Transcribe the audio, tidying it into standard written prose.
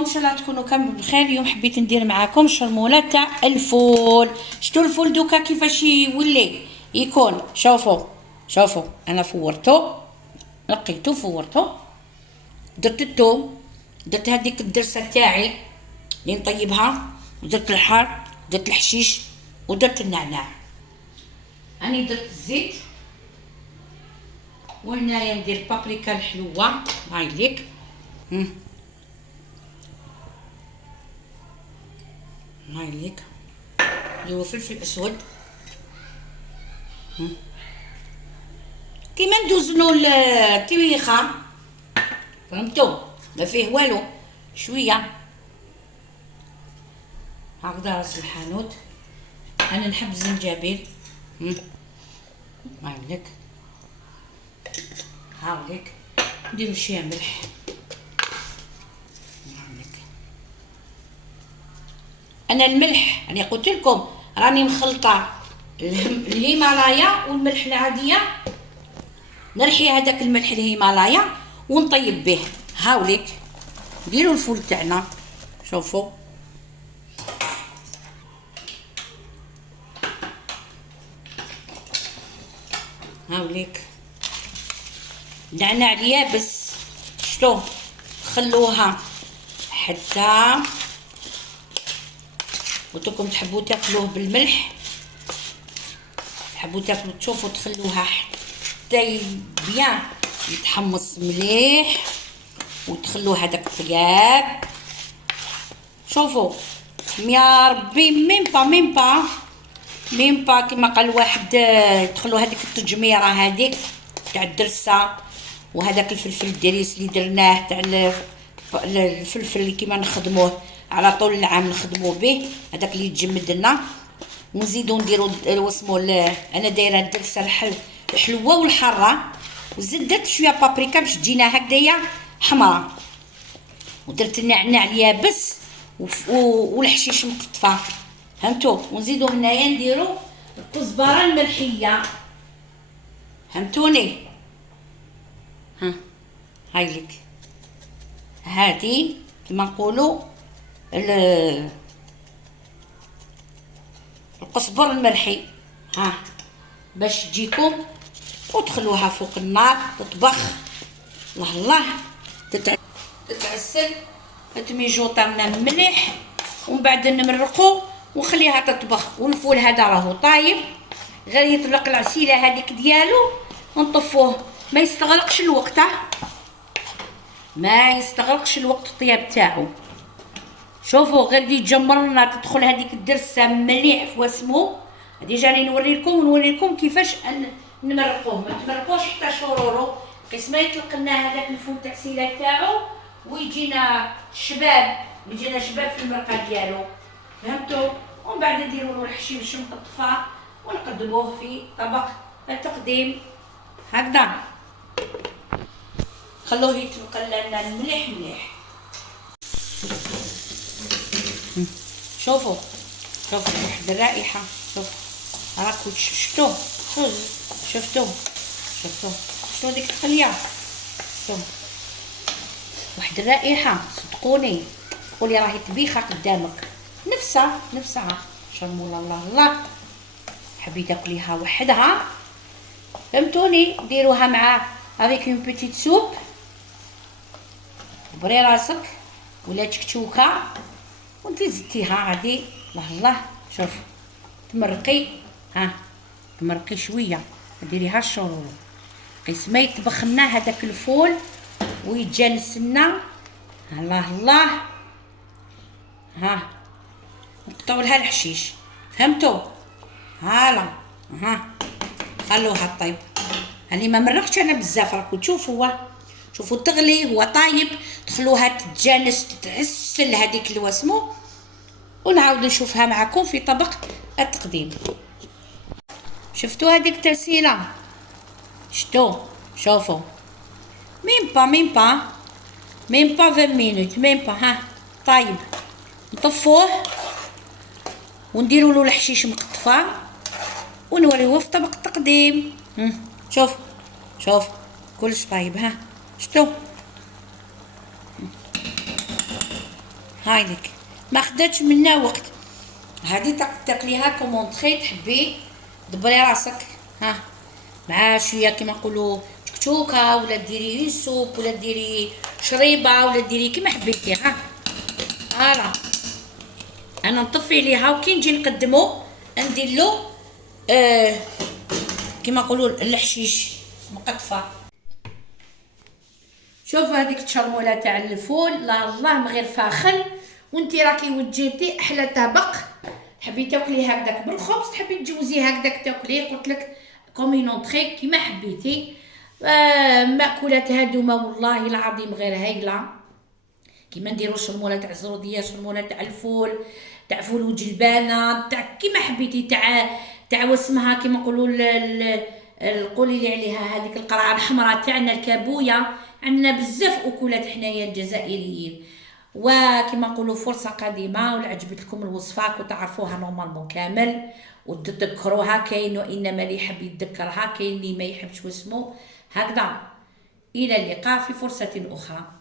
ان شاء الله تكونوا كامل بخير. اليوم حبيت ندير معاكم شرموله تاع الفول. شتو الفول دوكا كيفاش يولي يكون. شوفوا انا فورتو، لقيتو فورتو، درت الثوم، درت هذيك الدرسه تاعي اللي نطيبها، ودرت الحار، درت الحشيش، ودرت النعناع. اني درت الزيت، وهنايا ندير بابريكا الحلوه هاي ليك، هاي ليك، نديرو فلفل اسود كيما ندوزنو التويخه، فهمتو؟ ما فيه والو، شويه هكذا راس الحانوت. انا نحب الزنجبيل، هاي ليك، هاوليك، نديرو شويه ملح، هاوليك. انا الملح انا قلت لكم راني مخلطه الهيمالايا والملح العاديه، نرحي هذاك الملح الهيمالايا ونطيب به. هاوليك نديرو الفول تاعنا، شوفوا هاوليك، النعناع اليابس شتو خلوها حتى وانتم تحبوا تاكلوه بالملح، تحبوا تاكلوا تشوفوا تخلوها حتى بيان يتحمص مليح، وتخلوا هذاك الطياب. شوفوا يا ربي ميم با كما قال واحد، تخلوا هذيك التجميره هذيك تاع الدرسه، وهذاك الفلفل الدريس اللي درناه تاع الفلفل اللي كيما نخدموه على طول العام نخدموه به، هذاك اللي يتجمد لنا، ونزيدو نديرو واسمو انا دايره الدرسه الحلوه والحاره، وزدت درت شويه بابريكا باش تجينا هكذايا حمراء، ودرت النعناع اليابس والحشيش مقطفه، فهمتوا؟ ونزيدو هنايا نديرو الكزبره الملحيه، فهمتوني؟ هاي لك، هادي كما نقولوا القزبر الملحي، باش تجيكم وتخلوها فوق النار تطبخ. الله تتعسل تميجوطرنا مليح، ومن بعد نمرقو ونخليها تطبخ. والفول هذا راهو طايب، غير يطلق العسيله هذيك ديالو ونطفوه، ما يستغرقش الوقت، ما يستغرقش الوقت الطياب تاعو. شوفوا غير يتجمرنا تدخل هذيك الدرسه مليح واسمو. ديجا راني نوري لكم كيفاش نمرقوه، ما تمرقوش حتى شورورو، قسما يطلق لنا هذاك الفول تاع السيله تاعو ويجينا شباب، في المرقه ديالو، فهمتوا؟ ومن بعد نديروا له الحشيش مقطفه ونقدموه في طبق التقديم هكذا، خلوه يتلقى لنا مليح. شوفوا واحد الرائحه، راكم شفتوا شنو ديك القليه، واحد الرائحه صدقوني، قولي راهي طبيخه قدامك، نفسها شرموله. الله حبيت تاكليها وحدها، فهمتوني؟ ديروها مع افيك اون بيتيت سوب، بري راسك ولا تكتوكه وانتي زدتيها غادي. الله شوف تمرقي، تمرقي شويه ديريها الشورو، قيس ما يطبخ لنا هذاك الفول ويتجانس لنا. الله نقطعوا لها الحشيش، فهمتوا؟ هالا خلوها طيب. هاني ما مرقتش انا بزاف، راكم شوفوا تغلي، هو طايب، تخلوها تتجانس تتعسل هذيك الواسمو، ونعاود نشوفها معكم في طبق التقديم. شفتوا هذيك الترسيله؟ شوفوا ميم با 20 مينوت، طايب. نطفوه ونديروا له الحشيش مقطفه ونوريوه في طبق التقديم. شوف كلش طايب، شتو هاي لك، ما خدتش منا وقت. هادي تاكليها كومونطخي تحبي دبري راسك، ها، مع شويه كيما نقولوا تكتوكه، ولا ديري سوب، ولا ديري شريبه، ولا ديري كيما حبيتي. ها فوالا، انا نطفي عليها وكي نجي نقدمو ندير له كيما نقولوا الحشيش مقطفه. شوف هذيك الشرموله تاع الفول، الله من غير فاخن، وانتي راكي وجبتي احلى طبق. تحبي تاكلي هكذاك بالخبز، تحبي تجوزي هكذاك تاكليه، قلت لك كومينونطري كيما حبيتي. ماكولات هادوما والله العظيم غير هايله. كيما نديرو شرموله تاع الزروديه، شرموله تاع الفول، تاع فول وجلبانه، تاع كيما حبيتي، تاع واسمها كيما نقولوا قولي لي عليها هذيك القرعه الحمراء تاعنا الكابويه. عندنا بزاف اكلات حنايا الجزائريين. وكما نقولوا فرصه قديمه، ولا عجبت لكم الوصفه وتعرفوها نورمالمون كامل وتذكروها، كاين وانما اللي يحب يتذكرها، كاين اللي ما يحبش واسمه هكذا. الى اللقاء في فرصه اخرى.